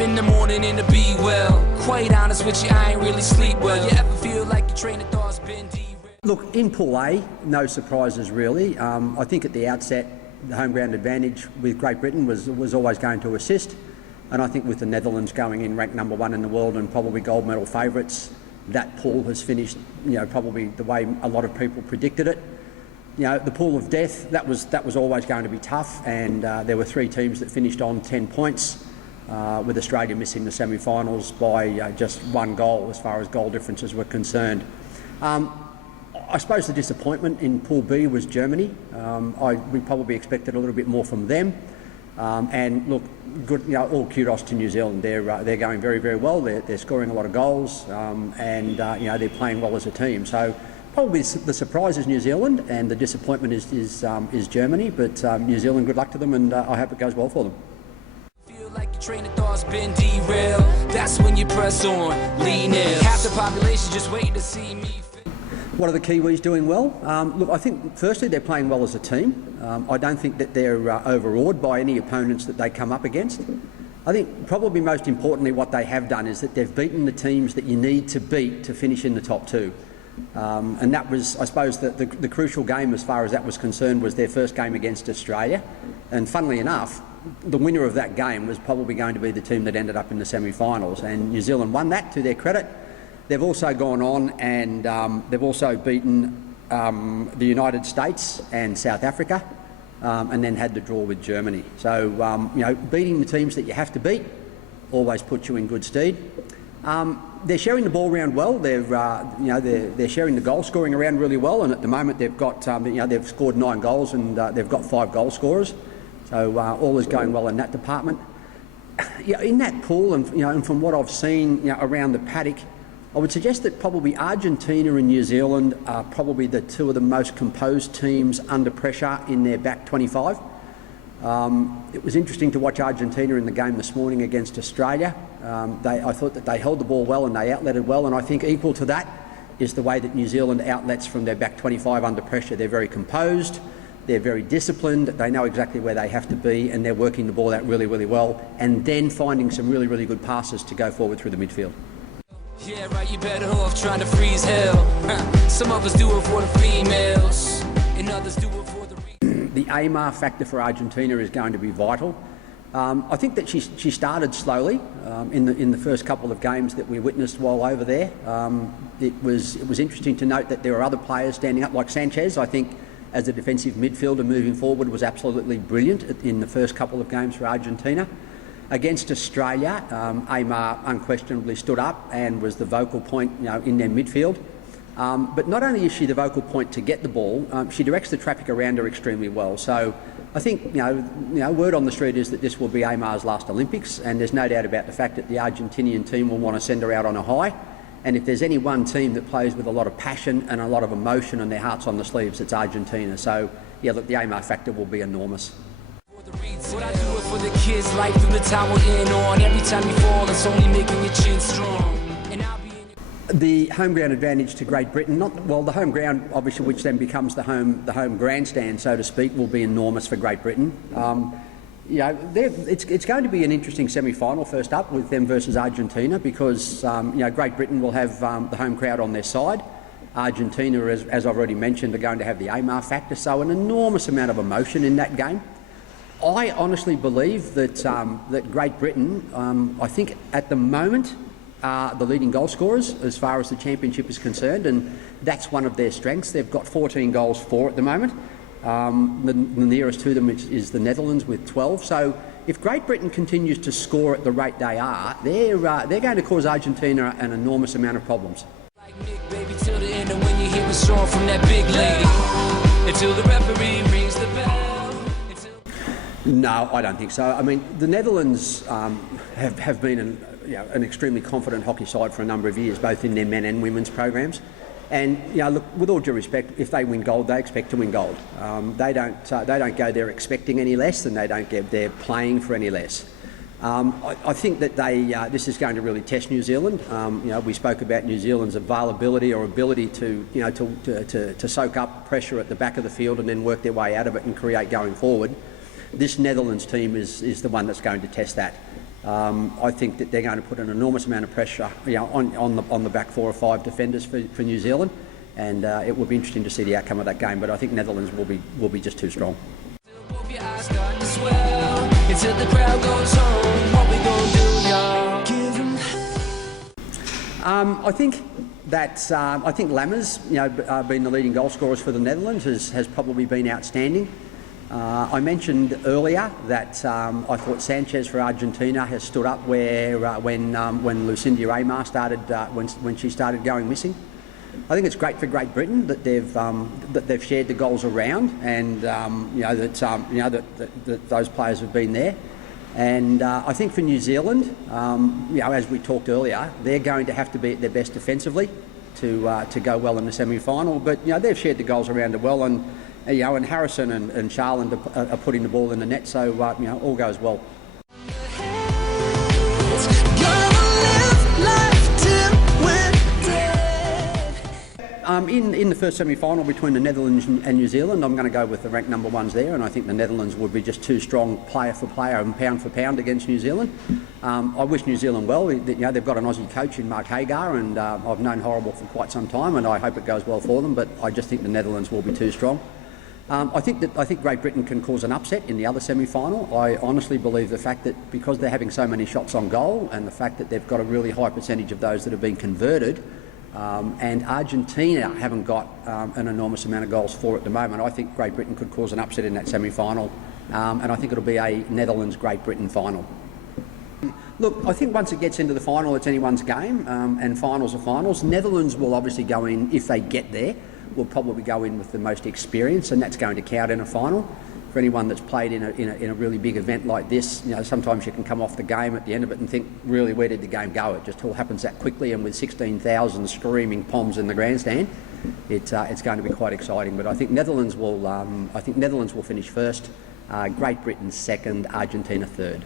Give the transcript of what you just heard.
in the morning and to be well. Quite honest with you, I ain't really sleep well. You ever feel like your train of thought's been derailed? Look, in Pool A, no surprises really. I think at the outset, the home ground advantage with Great Britain was always going to assist. And I think with the Netherlands going in ranked #1 in the world and probably gold medal favourites, that pool has finished, probably the way a lot of people predicted it. The pool of death, that was always going to be tough, and there were 3 teams that finished on 10 points, with Australia missing the semi-finals by just 1 goal as far as goal differences were concerned. I suppose the disappointment in Pool B was Germany. We probably expected a little bit more from them. And look, good. All kudos to New Zealand. They're going very, very well. They're scoring a lot of goals, and they're playing well as a team. So probably the surprise is New Zealand, and the disappointment is Germany. But New Zealand, good luck to them, and I hope it goes well for them. Feel like your train of thought's been derailed. That's when you press on, lean in. Half the population just waiting to see me. What are the Kiwis doing well? Look, I think firstly they're playing well as a team. I don't think that they're overawed by any opponents that they come up against. I think probably most importantly what they have done is that they've beaten the teams that you need to beat to finish in the top 2. And that was, I suppose, the crucial game as far as that was concerned was their first game against Australia. And funnily enough, the winner of that game was probably going to be the team that ended up in the semi-finals. And New Zealand won that, to their credit. They've also gone on and they've also beaten the United States and South Africa, and then had the draw with Germany. So beating the teams that you have to beat always puts you in good stead. They're sharing the ball around well. They're sharing the goal scoring around really well, and at the moment they've got they've scored 9 goals and they've got 5 goal scorers. So all is going well in that department. In that pool, and from what I've seen around the paddock, I would suggest that probably Argentina and New Zealand are probably the 2 of the most composed teams under pressure in their back 25. It was interesting to watch Argentina in the game this morning against Australia. I thought that they held the ball well and they outletted well, and I think equal to that is the way that New Zealand outlets from their back 25 under pressure. They're very composed, they're very disciplined, they know exactly where they have to be, and they're working the ball out really, really well, and then finding some really, really good passes to go forward through the midfield. Yeah, right, you better off trying to freeze hell. Some of us do it for the females, and others do it for the Aimar factor for Argentina is going to be vital. I think that she started slowly in the first couple of games that we witnessed while over there. It was interesting to note that there were other players standing up, like Sanchez. I think as a defensive midfielder moving forward was absolutely brilliant in the first couple of games for Argentina. Against Australia, Aimar unquestionably stood up and was the vocal point in their midfield. But not only is she the vocal point to get the ball, she directs the traffic around her extremely well. So I think word on the street is that this will be Aimar's last Olympics, and there's no doubt about the fact that the Argentinian team will want to send her out on a high. And if there's any one team that plays with a lot of passion and a lot of emotion and their hearts on the sleeves, it's Argentina. So yeah, look, the Aimar factor will be enormous. What I do it for the kids, life through the tower in on. Every time you fall, it's only making your chin strong. And I'll be in the home ground advantage to Great Britain, the home ground, obviously, which then becomes the home grandstand, so to speak, will be enormous for Great Britain. It's going to be an interesting semi-final first up with them versus Argentina, because Great Britain will have the home crowd on their side. Argentina, as I've already mentioned, are going to have the Aimar factor, so an enormous amount of emotion in that game. I honestly believe that that Great Britain, I think at the moment, are the leading goal scorers as far as the championship is concerned, and that's one of their strengths. They've got 14 goals for at the moment. The nearest to them is the Netherlands with 12. So if Great Britain continues to score at the rate they are, they're going to cause Argentina an enormous amount of problems. like Nick, baby, till the end, and when you hear a song from that big lady, until the referee rings the bell. No, I don't think so. I mean, the Netherlands have been an extremely confident hockey side for a number of years, both in their men and women's programs. And look, with all due respect, if they win gold, they expect to win gold. They don't go there expecting any less, and they don't get there playing for any less. I think that this is going to really test New Zealand. We spoke about New Zealand's availability or ability to soak up pressure at the back of the field and then work their way out of it and create going forward. This Netherlands team is the one that's going to test that. I think that they're going to put an enormous amount of pressure, on the back 4 or 5 defenders for New Zealand, and it will be interesting to see the outcome of that game. But I think Netherlands will be just too strong. Until the crowd goes home, what we gonna do, y'all? I think Lammers, being the leading goal scorers for the Netherlands, has probably been outstanding. I mentioned earlier that I thought Sanchez for Argentina has stood up when Lucinda Aymar started when she started going missing. I think it's great for Great Britain that they've shared the goals around, and that those players have been there. And I think for New Zealand, as we talked earlier, they're going to have to be at their best defensively to go well in the semi-final. But they've shared the goals around it well, and Harrison and Charland are putting the ball in the net, so all goes well. In the first semi-final between the Netherlands and New Zealand, I'm going to go with the ranked number ones there, and I think the Netherlands would be just too strong player for player and pound for pound against New Zealand. I wish New Zealand well. They've got an Aussie coach in Mark Hagar, and I've known Horrible for quite some time, and I hope it goes well for them, but I just think the Netherlands will be too strong. I think Great Britain can cause an upset in the other semi-final. I honestly believe the fact that because they're having so many shots on goal, and the fact that they've got a really high percentage of those that have been converted, and Argentina haven't got an enormous amount of goals for at the moment, I think Great Britain could cause an upset in that semi-final, and I think it'll be a Netherlands-Great Britain final. Look, I think once it gets into the final, it's anyone's game, and finals are finals. Netherlands will obviously go in, if they get there, will probably go in with the most experience, and that's going to count in a final. For anyone that's played in a really big event like this, sometimes you can come off the game at the end of it and think, really, where did the game go? It just all happens that quickly, and with 16,000 screaming Poms in the grandstand, it's going to be quite exciting. But I think Netherlands will finish first, Great Britain second, Argentina third.